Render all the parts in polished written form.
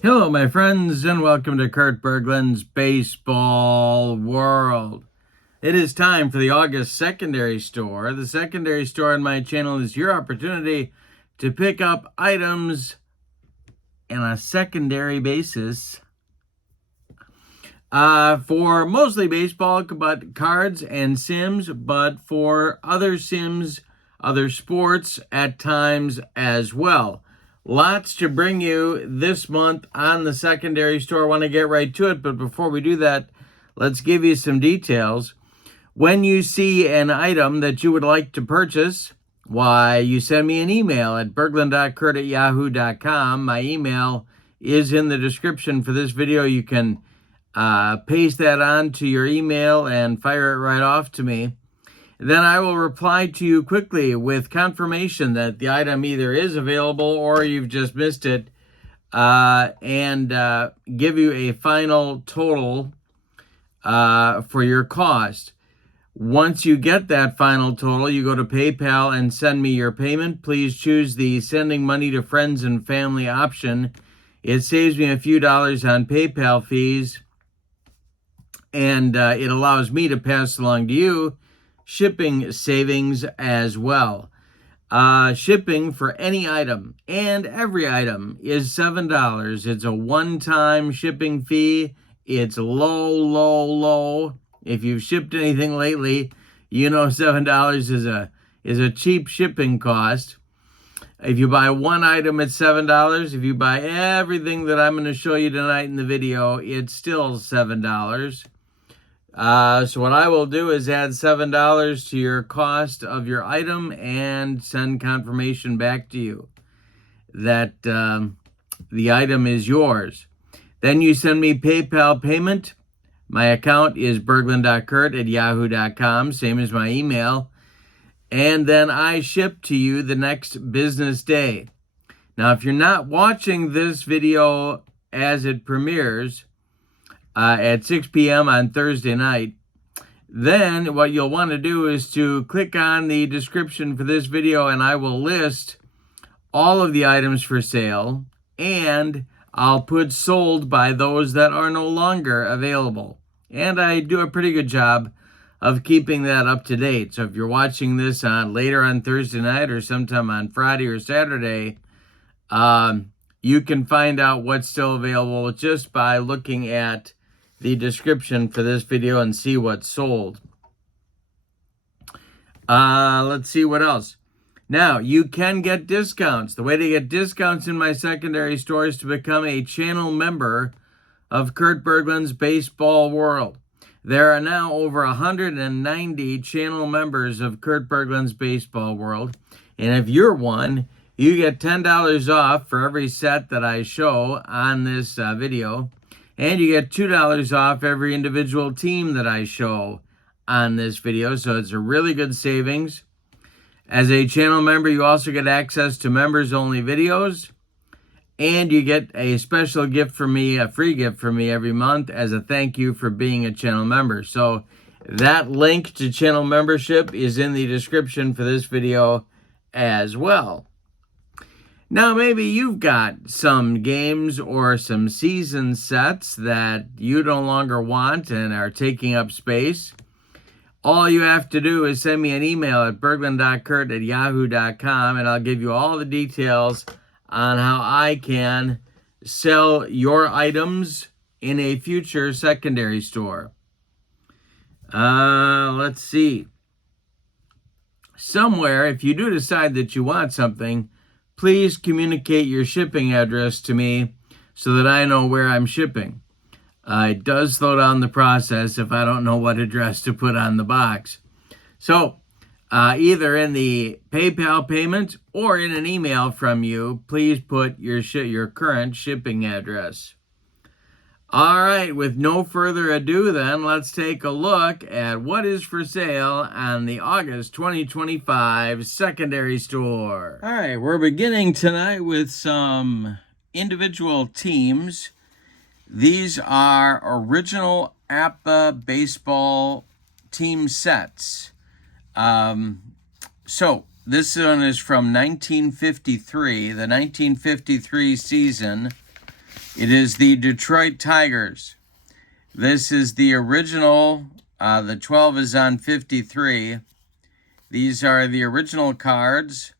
Hello, my friends, and welcome to Kurt Berglund's Baseball World. It is time for the August secondary store. The secondary store on my channel is your opportunity to pick up items on a secondary basis for mostly baseball, but cards and sims, but for other sims, other sports at times as well. Lots to bring you this month on the secondary store. I want to get right to it, but before we do that, let's give you some details. When you see an item that you would like to purchase, why, you send me an email at berglund.kurt@yahoo.com. My email is in the description for this video. You can paste that onto your email and fire it right off to me. Then I will reply to you quickly with confirmation that the item either is available or you've just missed it, and give you a final total for your cost. Once you get that final total, you go to PayPal and send me your payment. Please choose the sending money to friends and family option. It saves me a few dollars on PayPal fees, and it allows me to pass along to you shipping savings as well. Shipping for any item and every item is $7. It's a one-time shipping fee. It's low. If you've shipped anything lately, you know $7 is a cheap shipping cost. If you buy one item, it's $7. If you buy everything that I'm going to show you tonight in the video, it's still $7. So what I will do is add $7 to your cost of your item and send confirmation back to you that the item is yours. Then you send me PayPal payment. My account is berglund.kurt@yahoo.com, same as my email. And then I ship to you the next business day. Now, if you're not watching this video as it premieres, at 6 p.m. on Thursday night, then what you'll want to do is to click on the description for this video, and I will list all of the items for sale, and I'll put sold by those that are no longer available. And I do a pretty good job of keeping that up to date. So if you're watching this later on Thursday night or sometime on Friday or Saturday, you can find out what's still available just by looking at the description for this video and see what's sold. Let's see what else. Now, you can get discounts. The way to get discounts in my secondary store is to become a channel member of Kurt Berglund's Baseball World. There are now over 190 channel members of Kurt Berglund's Baseball World. And if you're one, you get $10 off for every set that I show on this video. And you get $2 off every individual team that I show on this video. So it's a really good savings. As a channel member, you also get access to members-only videos. And you get a special gift from me, a free gift from me every month as a thank you for being a channel member. So that link to channel membership is in the description for this video as well. Now, maybe you've got some games or some season sets that you no longer want and are taking up space. All you have to do is send me an email at berglund.kurt@yahoo.com, and I'll give you all the details on how I can sell your items in a future secondary store. Let's see. Somewhere, if you do decide that you want something, please communicate your shipping address to me so that I know where I'm shipping. It does slow down the process if I don't know what address to put on the box. So either in the PayPal payment or in an email from you, please put your current shipping address. All right, with no further ado then, let's take a look at what is for sale on the August 2025 secondary store. All right, we're beginning tonight with some individual teams. These are original APBA baseball team sets. So this one is from 1953, the 1953 season. It is the Detroit Tigers. This is the original. The 12 is on 53. These are the original cards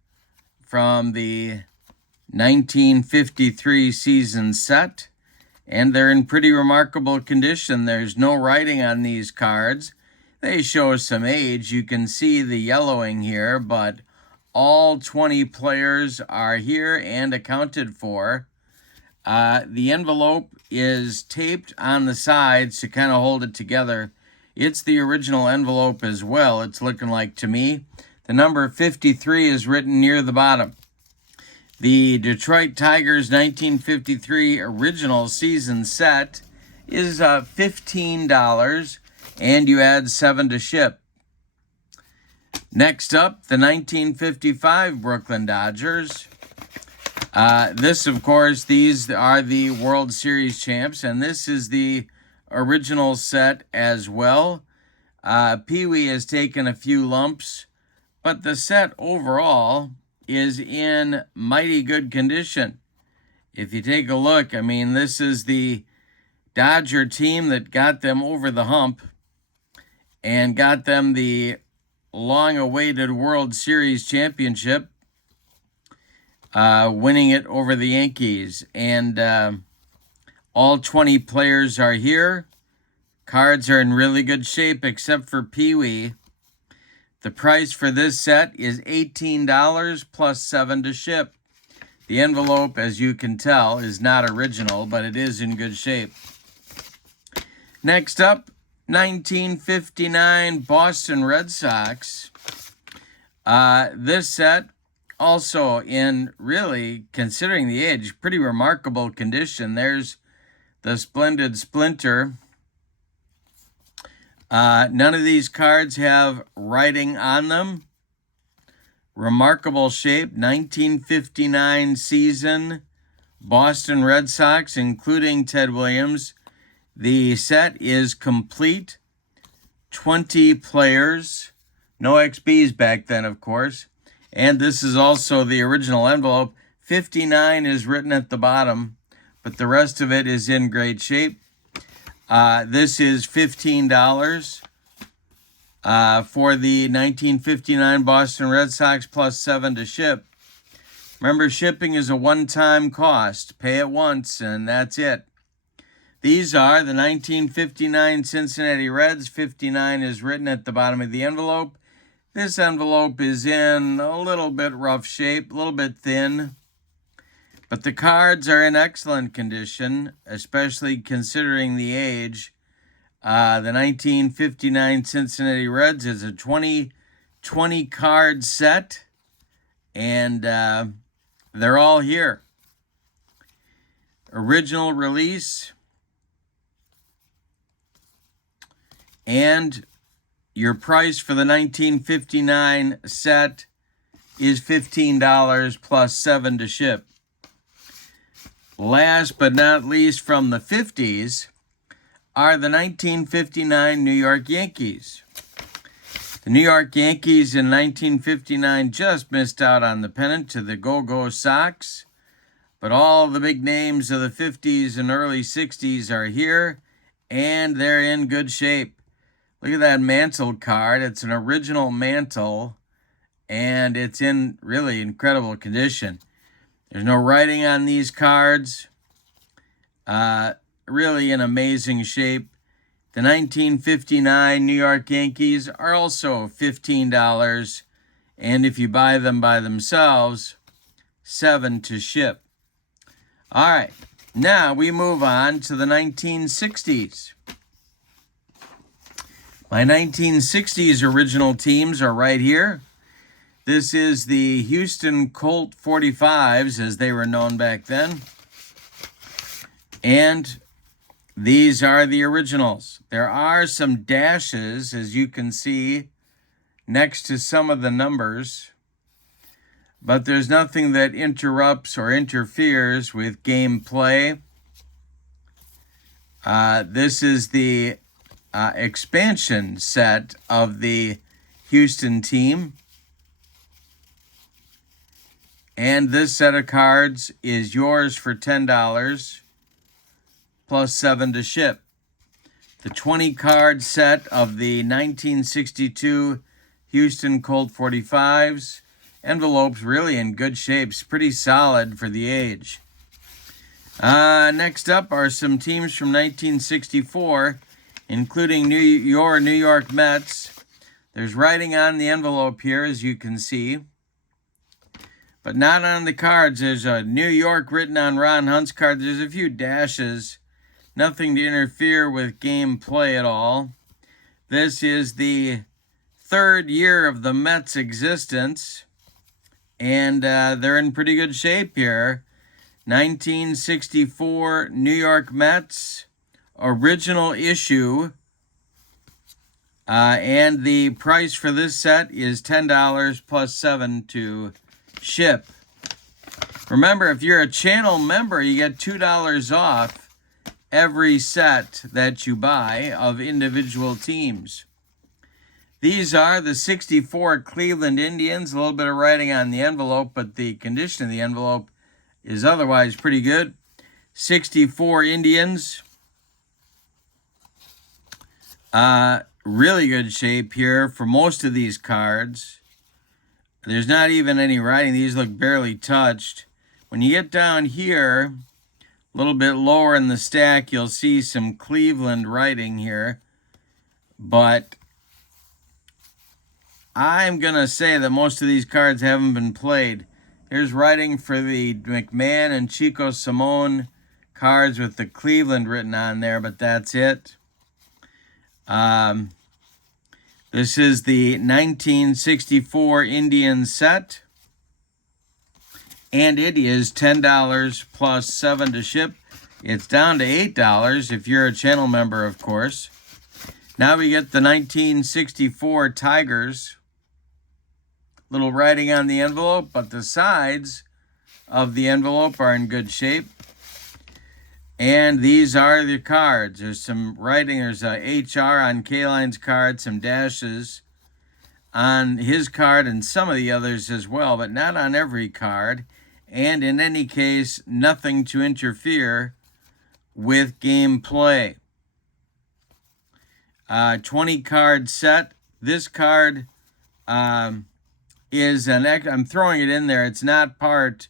from the 1953 season set, and they're in pretty remarkable condition. There's no writing on these cards. They show some age. You can see the yellowing here, but all 20 players are here and accounted for. The envelope is taped on the sides to kind of hold it together. It's the original envelope as well, it's looking like to me. The number 53 is written near the bottom. The Detroit Tigers 1953 original season set is $15, and you add $7 to ship. Next up, the 1955 Brooklyn Dodgers. This, of course, these are the World Series champs, and this is the original set as well. Pee-wee has taken a few lumps, but the set overall is in mighty good condition. If you take a look, I mean, this is the Dodger team that got them over the hump and got them the long-awaited World Series championship, winning it over the Yankees. And all 20 players are here. Cards are in really good shape except for Pee-wee. The price for this set is $18 plus $7 to ship. The envelope, as you can tell, is not original, but it is in good shape. Next up, 1959 Boston Red Sox. This set, also in really, considering the age, pretty remarkable condition. There's the splendid splinter. None of these cards have writing on them. Remarkable shape, 1959 season Boston Red Sox, including Ted Williams. The set is complete, 20 players, no XBs back then, of course. And this is also the original envelope. 59 is written at the bottom, but the rest of it is in great shape. This is $15 for the 1959 Boston Red Sox plus $7 to ship. Remember, shipping is a one-time cost. Pay it once, and that's it. These are the 1959 Cincinnati Reds. 59 is written at the bottom of the envelope. This envelope is in a little bit rough shape, a little bit thin. But the cards are in excellent condition, especially considering the age. The 1959 Cincinnati Reds is a 20 card set, and they're all here. Original release, and your price for the 1959 set is $15 plus $7 to ship. Last but not least, from the 50s, are the 1959 New York Yankees. The New York Yankees in 1959 just missed out on the pennant to the Go-Go Sox, but all the big names of the 50s and early 60s are here, and they're in good shape. Look at that mantle card. It's an original mantle, and it's in really incredible condition. There's no writing on these cards. Really in amazing shape. The 1959 New York Yankees are also $15, and if you buy them by themselves, $7 to ship. All right, now we move on to the 1960s. My 1960s original teams are right here. This is the Houston Colt 45s, as they were known back then. And these are the originals. There are some dashes, as you can see, next to some of the numbers. But there's nothing that interrupts or interferes with gameplay. This is the expansion set of the Houston team. And this set of cards is yours for $10. plus $7 to ship. The 20 card set of the 1962 Houston Colt 45s. Envelope's really in good shape. It's pretty solid for the age. Next up are some teams from 1964, including your New York Mets. There's writing on the envelope here, as you can see, but not on the cards. There's a New York written on Ron Hunt's card. There's a few dashes, nothing to interfere with game play at all. This is the 3rd year of the Mets' existence, and they're in pretty good shape here. 1964 New York Mets, original issue. And the price for this set is $10 plus $7 to ship. Remember, if you're a channel member, you get $2 off every set that you buy of individual teams. These are the 64 Cleveland Indians. A little bit of writing on the envelope, but the condition of the envelope is otherwise pretty good. 64 Indians. Really good shape here for most of these cards. There's not even any writing. These look barely touched. When you get down here, a little bit lower in the stack, you'll see some Cleveland writing here. But I'm going to say that most of these cards haven't been played. Here's writing for the McMahon and Chico Simone cards with the Cleveland written on there, but that's it. This is the 1964 Indian set, and it is $10 plus $7 to ship. It's down to $8 if you're a channel member, of course. Now we get the 1964 Tigers. Little writing on the envelope, but the sides of the envelope are in good shape. And these are the cards. There's some writing. There's a HR on K-Line's card, some dashes on his card and some of the others as well, but not on every card. And in any case, nothing to interfere with game play. 20 card set. This card is I'm throwing it in there. It's not part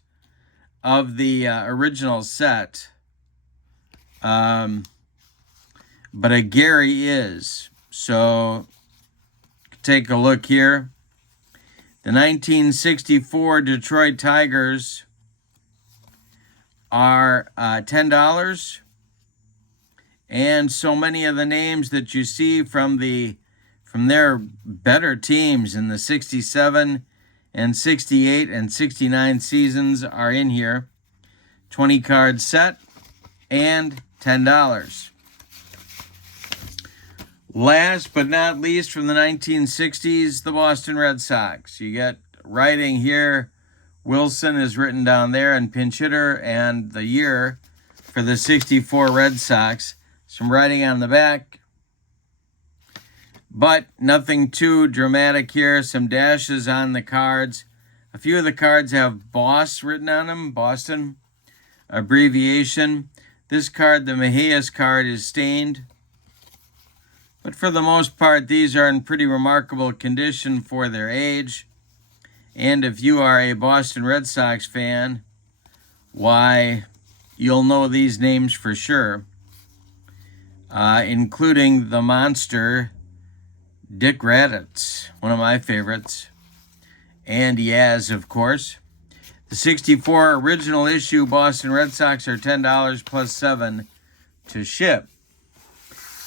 of the original set. But a Gary is. So take a look here. The 1964 Detroit Tigers are $10. And so many of the names that you see from their better teams in the 67 and 68 and 69 seasons are in here. 20 card set and $10. Last but not least, from the 1960s, the Boston Red Sox. You get writing here. Wilson is written down there, and pinch hitter, and the year for the 64 Red Sox. Some writing on the back, but nothing too dramatic here. Some dashes on the cards. A few of the cards have BOSS written on them, Boston abbreviation. This card, the Mejias card, is stained. But for the most part, these are in pretty remarkable condition for their age. And if you are a Boston Red Sox fan, why, you'll know these names for sure. Including the monster, Dick Raditz, one of my favorites. And Yaz, of course. The 64 original issue Boston Red Sox are $10 plus $7 to ship.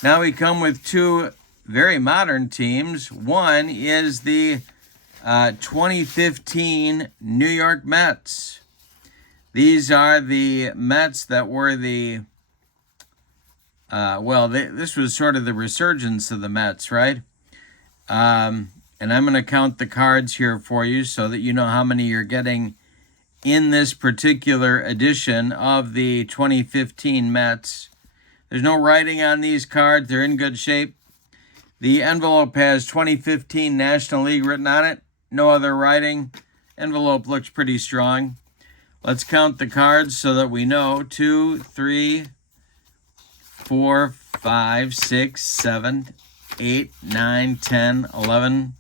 Now we come with two very modern teams. One is the 2015 New York Mets. These are the Mets that were the, this was sort of the resurgence of the Mets, right? And I'm going to count the cards here for you so that you know how many you're getting in this particular edition of the 2015 Mets. There's no writing on these cards. They're in good shape. The envelope has 2015 National League written on it. No other writing. Envelope looks pretty strong. Let's count the cards so that we know. 2, 3, 4, 5, 6, 7, 8, 9, 10, 11,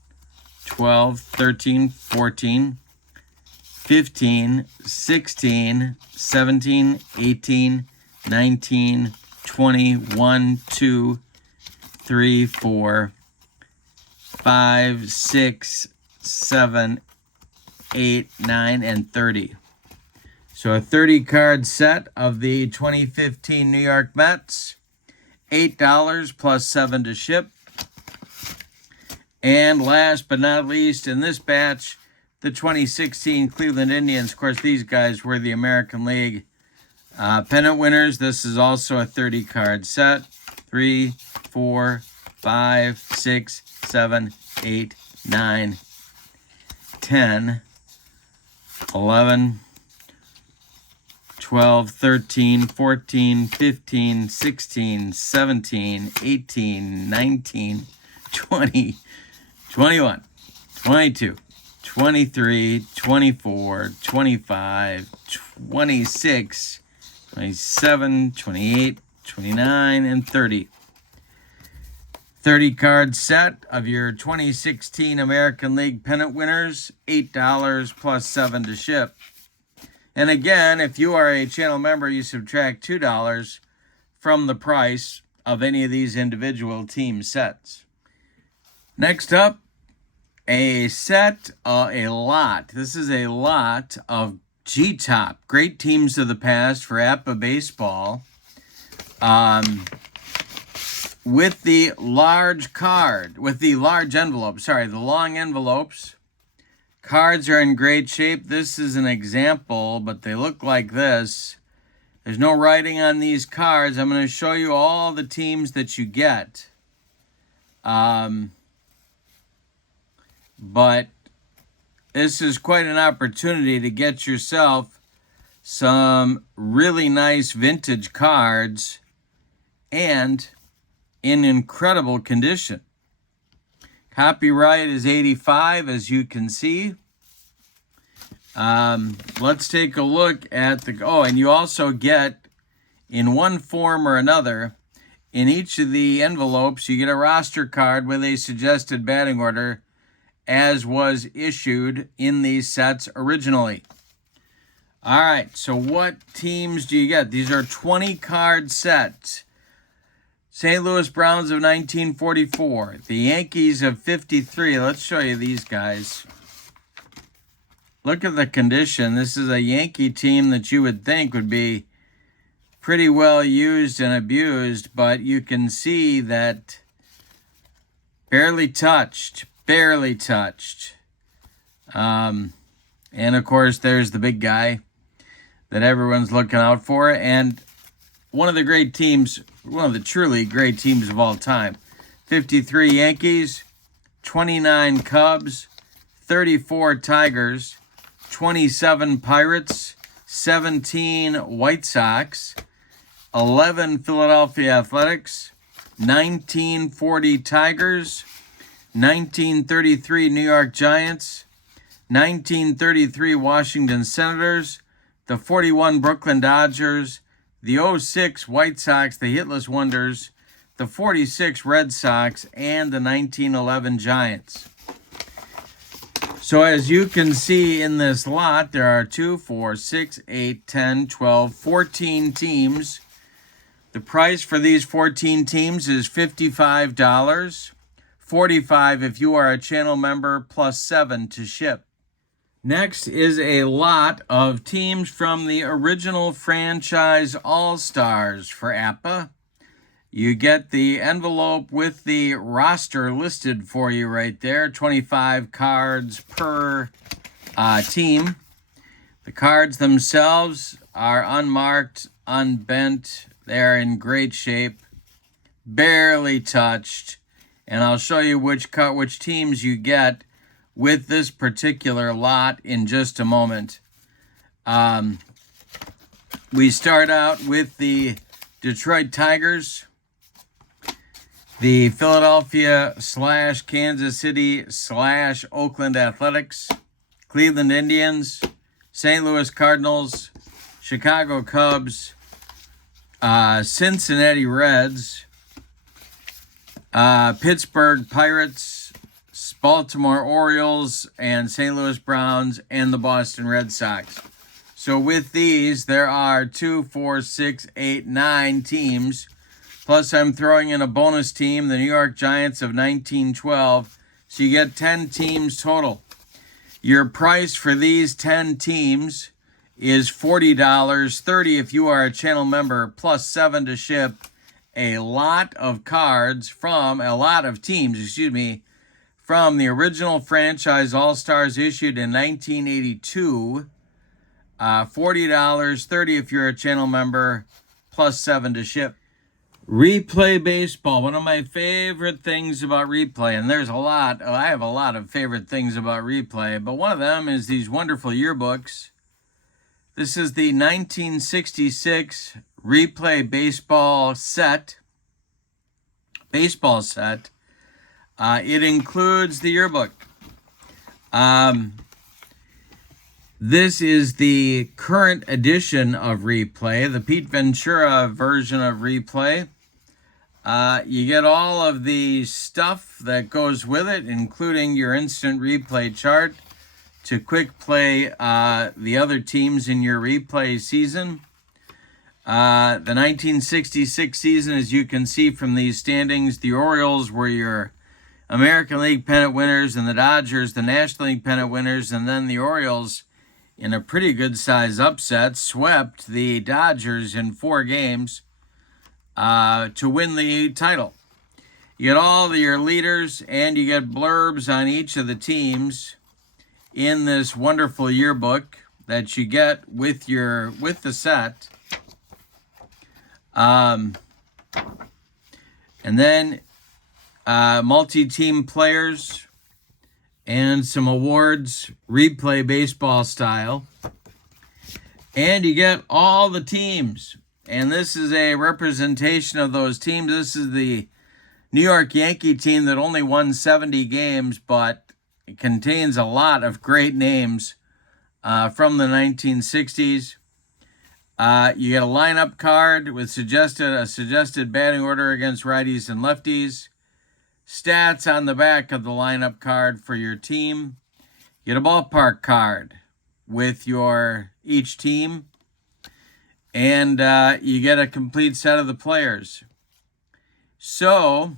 12, 13, 14, 15, 16, 17, 18, 19, 20, 1, 2, 3, 4, 5, 6, 7, 8, 9, and 30. So a 30-card set of the 2015 New York Mets, $8 plus $7 to ship. And last but not least in this batch, the 2016 Cleveland Indians. Of course, these guys were the American League pennant winners. This is also a 30-card set. 3, 4, 5, 6, 7, 8, 9, 10, 11, 12, 13, 14, 15, 16, 17, 18, 19, 20, 21, 22, 23, 24, 25, 26, 27, 28, 29, and 30. 30-card set of your 2016 American League pennant winners, $8 plus $7 to ship. And again, if you are a channel member, you subtract $2 from the price of any of these individual team sets. Next up, a lot. This is a lot of GTOP, Great Teams of the Past for APBA Baseball. With the large card, with the large envelope, the long envelopes. Cards are in great shape. This is an example, but they look like this. There's no writing on these cards. I'm going to show you all the teams that you get. But this is quite an opportunity to get yourself some really nice vintage cards and in incredible condition. Copyright is 85, as you can see. Let's take a look at the... Oh, and you also get, in one form or another, in each of the envelopes, you get a roster card with a suggested batting order, as was issued in these sets originally. All right, so what teams do you get? These are 20-card sets. St. Louis Browns of 1944. The Yankees of 53. Let's show you these guys. Look at the condition. This is a Yankee team that you would think would be pretty well used and abused, but you can see that barely touched. Barely touched. And, of course, there's the big guy that everyone's looking out for. And one of the great teams, one of the truly great teams of all time. 53 Yankees, 29 Cubs, 34 Tigers, 27 Pirates, 17 White Sox, 11 Philadelphia Athletics, 1940 Tigers, 1933 New York Giants, 1933 Washington Senators, the 41 Brooklyn Dodgers, the 06 White Sox, the Hitless Wonders, the 46 Red Sox, and the 1911 Giants. So as you can see in this lot, there are 2, 4, 6, 8, 10, 12, 14 teams. The price for these 14 teams is $55, $45 if you are a channel member, plus $7 to ship. Next is a lot of teams from the original franchise All-Stars for APBA. You get the envelope with the roster listed for you right there, 25 cards per team. The cards themselves are unmarked, unbent. They're in great shape, barely touched. And I'll show you which teams you get with this particular lot in just a moment. We start out with the Detroit Tigers, the Philadelphia / Kansas City / Oakland Athletics, Cleveland Indians, St. Louis Cardinals, Chicago Cubs, Cincinnati Reds, Pittsburgh Pirates, Baltimore Orioles, and St. Louis Browns, and the Boston Red Sox. So with these, there are 2, 4, 6, 8, 9 teams. Plus, I'm throwing in a bonus team, the New York Giants of 1912. So you get 10 teams total. Your price for these 10 teams is $40, $30 if you are a channel member, plus $7 to ship. A lot of cards from a lot of teams, from the original franchise All-Stars issued in 1982. $40, $30 if you're a channel member, plus $7 to ship. Replay baseball, one of my favorite things about replay, and there's a lot. I have a lot of favorite things about replay, but one of them is these wonderful yearbooks. This is the 1966 Replay Baseball set. It includes the yearbook. This is the current edition of Replay, the Pete Ventura version of Replay. You get all of the stuff that goes with it, including your instant replay chart to quick play the other teams in your replay season. The 1966 season, as you can see from these standings, the Orioles were your American League pennant winners, and the Dodgers the National League pennant winners, and then the Orioles, in a pretty good size upset, swept the Dodgers in 4 games to win the title. You get all of your leaders, and you get blurbs on each of the teams in this wonderful yearbook that you get with the set. And then multi-team players and some awards, replay baseball style. And you get all the teams. And this is a representation of those teams. This is the New York Yankee team that only won 70 games, but it contains a lot of great names from the 1960s. You get a lineup card with a suggested batting order against righties and lefties. Stats on the back of the lineup card for your team. You get a ballpark card with each team. And you get a complete set of the players. So,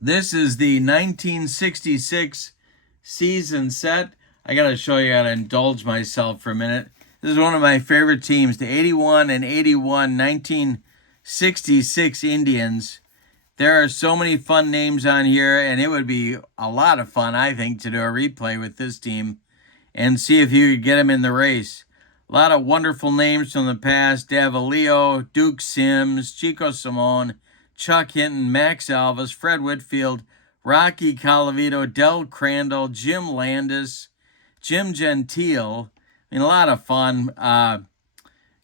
this is the 1966 season set. I got to show you how to indulge myself for a minute. This is one of my favorite teams, the 81 and 81 1966 Indians. There are so many fun names on here, and it would be a lot of fun, I think, to do a replay with this team and see if you could get them in the race. A lot of wonderful names from the past: Davalillo, Duke Sims, Chico Simone, Chuck Hinton, Max Alvis, Fred Whitfield, Rocky Colavito, Del Crandall, Jim Landis, Jim Gentile. I mean, a lot of fun.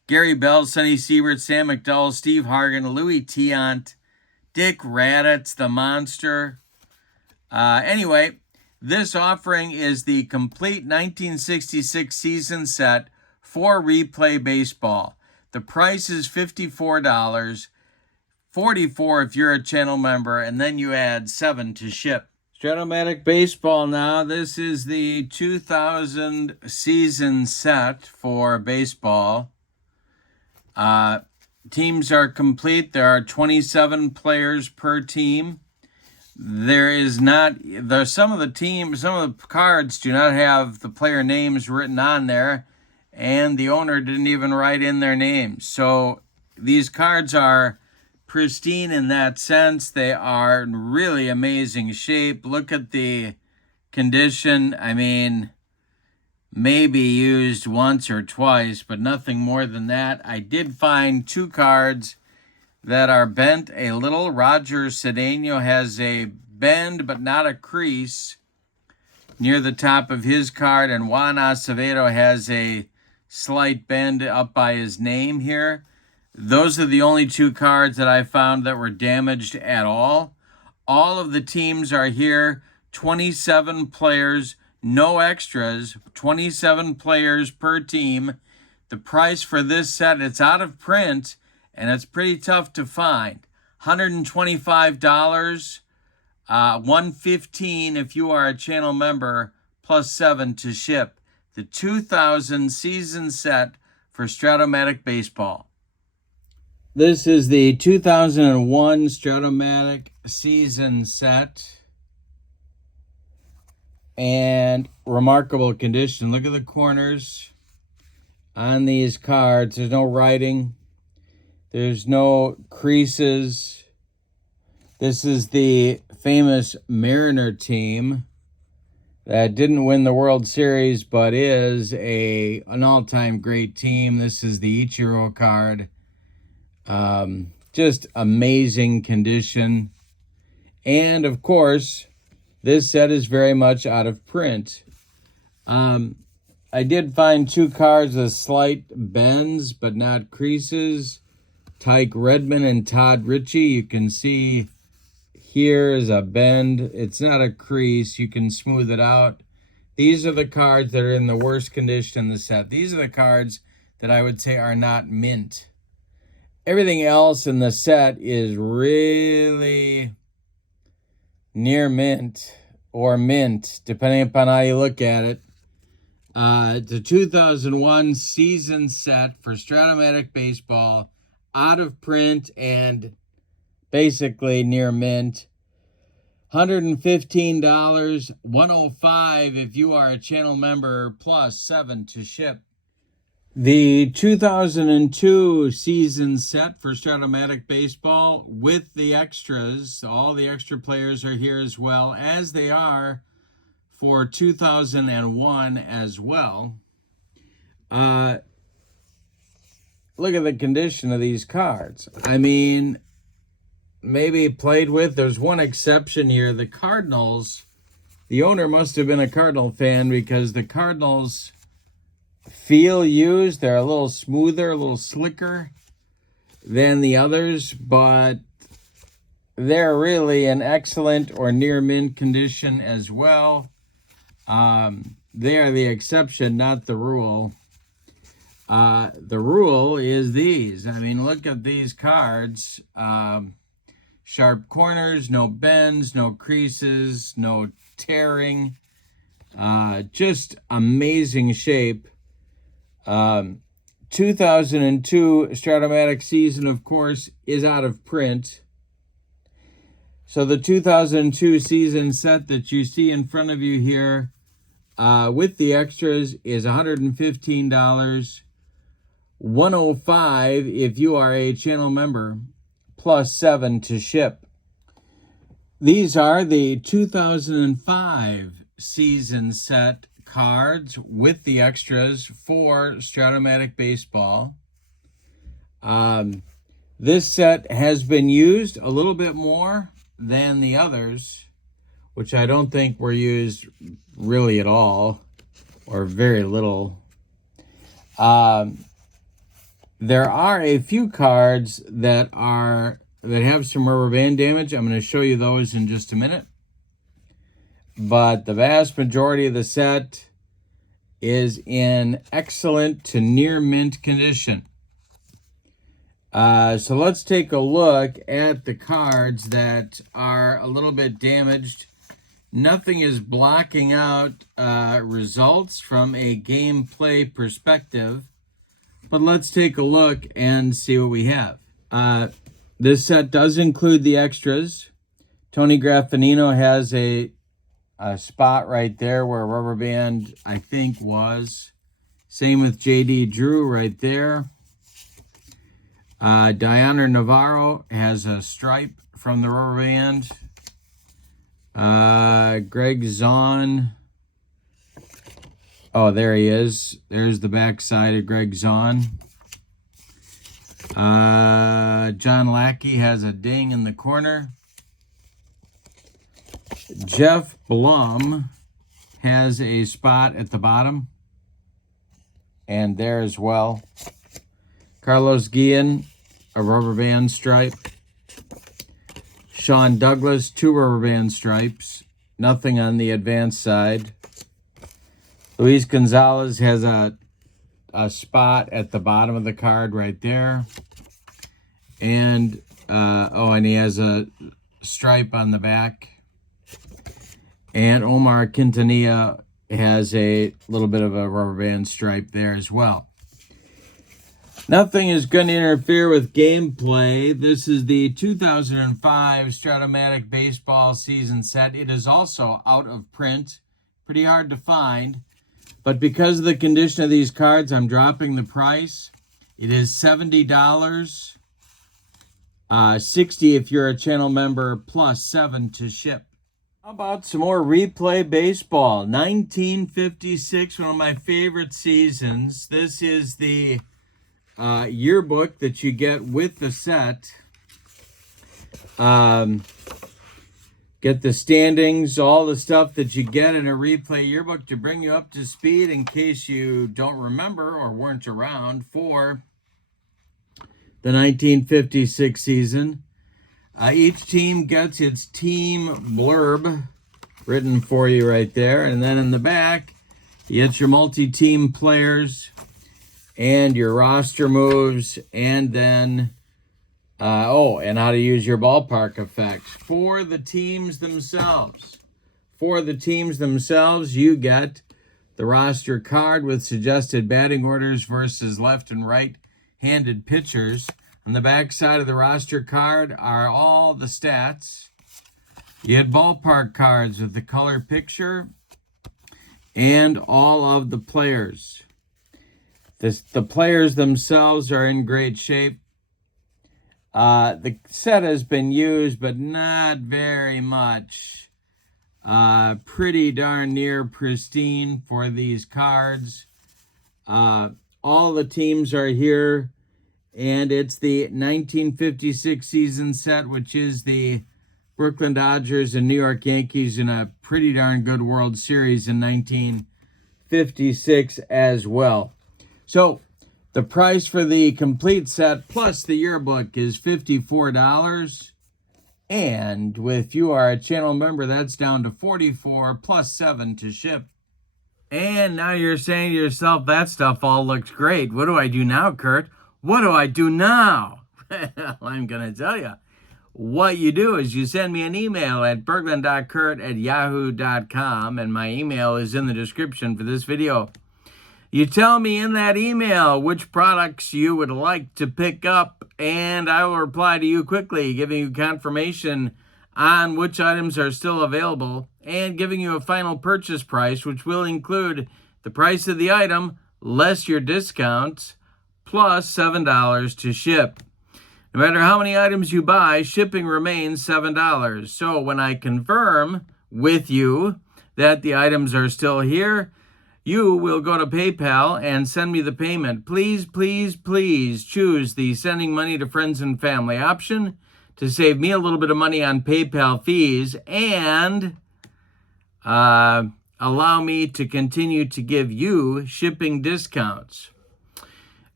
Gary Bell, Sonny Siebert, Sam McDowell, Steve Hargan, Louis Tiant, Dick Raditz, the Monster. Anyway, this offering is the complete 1966 season set for replay baseball. The price is $54, $44 if you're a channel member, and then you add $7 to ship. Strat O Matic Baseball now. This is the 2000 season set for baseball. Teams are complete. There are 27 players per team. Some of the cards do not have the player names written on there, and the owner didn't even write in their names. So these cards are pristine in that sense. They are in really amazing shape. Look at the condition. I mean, maybe used once or twice, but nothing more than that. I did find 2 cards that are bent a little. Roger Cedeno has a bend but not a crease near the top of his card, and Juan Acevedo has a slight bend up by his name here. Those are the only 2 cards that I found that were damaged at all. All of the teams are here, 27 players, no extras, 27 players per team. The price for this set, it's out of print, and it's pretty tough to find. $125, $115 if you are a channel member, plus $7 to ship. The 2000 season set for Strat O Matic Baseball. This is the 2001 Strat O Matic season set. And remarkable condition. Look at the corners on these cards. There's no writing. There's no creases. This is the famous Mariner team that didn't win the World Series, but is an all-time great team. This is the Ichiro card. Just amazing condition. And, of course, this set is very much out of print. I did find 2 cards with slight bends, but not creases. Tyke Redman and Todd Ritchie. You can see here is a bend. It's not a crease. You can smooth it out. These are the cards that are in the worst condition in the set. These are the cards that I would say are not mint. Everything else in the set is really near mint or mint, depending upon how you look at it. It's a 2001 season set for Strat O Matic Baseball, out of print and basically near mint. $115, $105 if you are a channel member, plus $7 to ship. The 2002 season set for Strat O Matic Baseball with the extras. All the extra players are here as well, as they are for 2001 as well. Look at the condition of these cards. I mean, maybe played with. There's one exception here. The Cardinals, the owner must have been a Cardinal fan, because the Cardinals feel used. They're a little smoother, a little slicker than the others, but they're really in excellent or near mint condition as well. They are the exception, not the rule. The rule is these. I mean, look at these cards. Sharp corners, no bends, no creases, no tearing. Just amazing shape. 2002 Strat O Matic season, of course, is out of print. So the 2002 season set that you see in front of you here, with the extras, is $115. $105 if you are a channel member, plus $7 to ship. These are the 2005 season set cards with the extras for Strat O Matic Baseball. This set has been used a little bit more than the others, which I don't think were used really at all, or very little. There are a few cards that have some rubber band damage. I'm going to show you those in just a minute. But the vast majority of the set is in excellent to near mint condition. So let's take a look at the cards that are a little bit damaged. Nothing is blocking out results from a gameplay perspective. But let's take a look and see what we have. This set does include the extras. Tony Graffinino has a spot right there where a rubber band, I think, was. Same with J.D. Drew right there. Diana Navarro has a stripe from the rubber band. Greg Zahn. Oh, there he is. There's the back side of Greg Zahn. John Lackey has a ding in the corner. Jeff Blum has a spot at the bottom. And there as well. Carlos Guillen, a rubber band stripe. Sean Douglas, 2 rubber band stripes. Nothing on the advanced side. Luis Gonzalez has a spot at the bottom of the card right there. And, and he has a stripe on the back. And Omar Quintanilla has a little bit of a rubber band stripe there as well. Nothing is going to interfere with gameplay. This is the 2005 Strat O Matic Baseball season set. It is also out of print. Pretty hard to find. But because of the condition of these cards, I'm dropping the price. It is $70. $60 if you're a channel member, plus $7 to ship. How about some more replay baseball? 1956, one of my favorite seasons. This is the yearbook that you get with the set. Get the standings, all the stuff that you get in a replay yearbook to bring you up to speed in case you don't remember or weren't around for the 1956 season. Each team gets its team blurb written for you right there. And then in the back, you get your multi-team players and your roster moves, and then, and how to use your ballpark effects. For the teams themselves, you get the roster card with suggested batting orders versus left and right-handed pitchers. On the back side of the roster card are all the stats. You get ballpark cards with the color picture and all of the players. The players themselves are in great shape. The set has been used, but not very much. Pretty darn near pristine for these cards. All the teams are here, and it's the 1956 season set, which is the Brooklyn Dodgers and New York Yankees in a pretty darn good World Series in 1956 as well. So the price for the complete set plus the yearbook is $54. And if you are a channel member, that's down to $44 plus $7 to ship. And now you're saying to yourself, that stuff all looks great. What do I do now, Kurt? What do I do now? Well, I'm going to tell you. What you do is you send me an email at berglund.kurt@yahoo.com, and my email is in the description for this video. You tell me in that email which products you would like to pick up, and I will reply to you quickly, giving you confirmation on which items are still available and giving you a final purchase price, which will include the price of the item less your discounts plus $7 to ship. No matter how many items you buy, shipping remains $7. So when I confirm with you that the items are still here, you will go to PayPal and send me the payment. Please, please, please choose the sending money to friends and family option to save me a little bit of money on PayPal fees and allow me to continue to give you shipping discounts.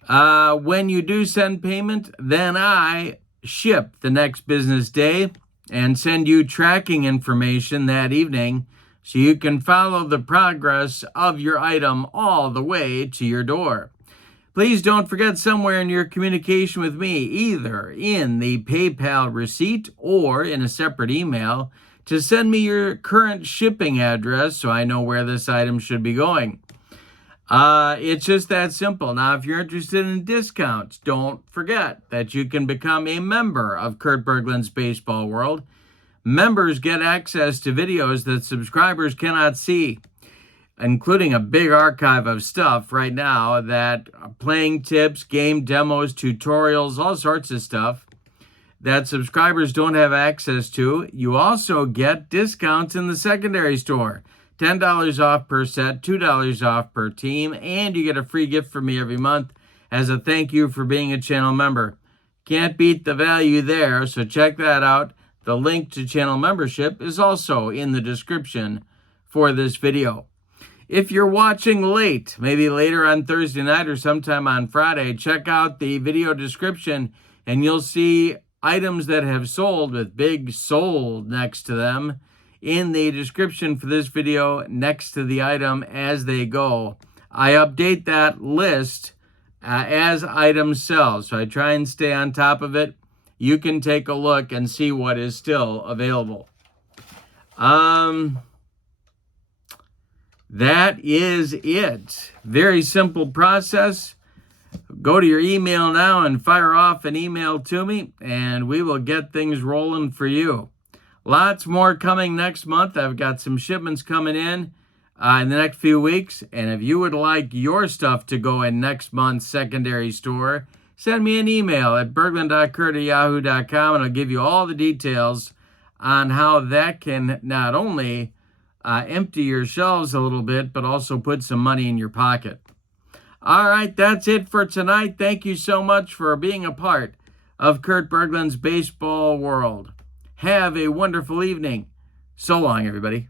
When you do send payment, then I ship the next business day and send you tracking information that evening so you can follow the progress of your item all the way to your door. Please don't forget somewhere in your communication with me, either in the PayPal receipt or in a separate email, to send me your current shipping address so I know where this item should be going. It's just that simple. Now, if you're interested in discounts, don't forget that you can become a member of Kurt Berglund's Baseball World. Members get access to videos that subscribers cannot see, including a big archive of stuff right now, that playing tips, game demos, tutorials, all sorts of stuff that subscribers don't have access to. You also get discounts in the secondary store. $10 off per set, $2 off per team, and you get a free gift from me every month as a thank you for being a channel member. Can't beat the value there, so check that out. The link to channel membership is also in the description for this video. If you're watching late, maybe later on Thursday night or sometime on Friday, check out the video description and you'll see items that have sold with big sold next to them in the description for this video next to the item as they go. I update that list as items sell, so I try and stay on top of it. you can take a look and see what is still available. That is it. Very simple process. Go to your email now and fire off an email to me, and we will get things rolling for you. Lots more coming next month. I've got some shipments coming in the next few weeks, and if you would like your stuff to go in next month's secondary store, send me an email at berglund.kurt@yahoo.com, and I'll give you all the details on how that can not only empty your shelves a little bit, but also put some money in your pocket. All right, that's it for tonight. Thank you so much for being a part of Kurt Berglund's baseball world. Have a wonderful evening. So long, everybody.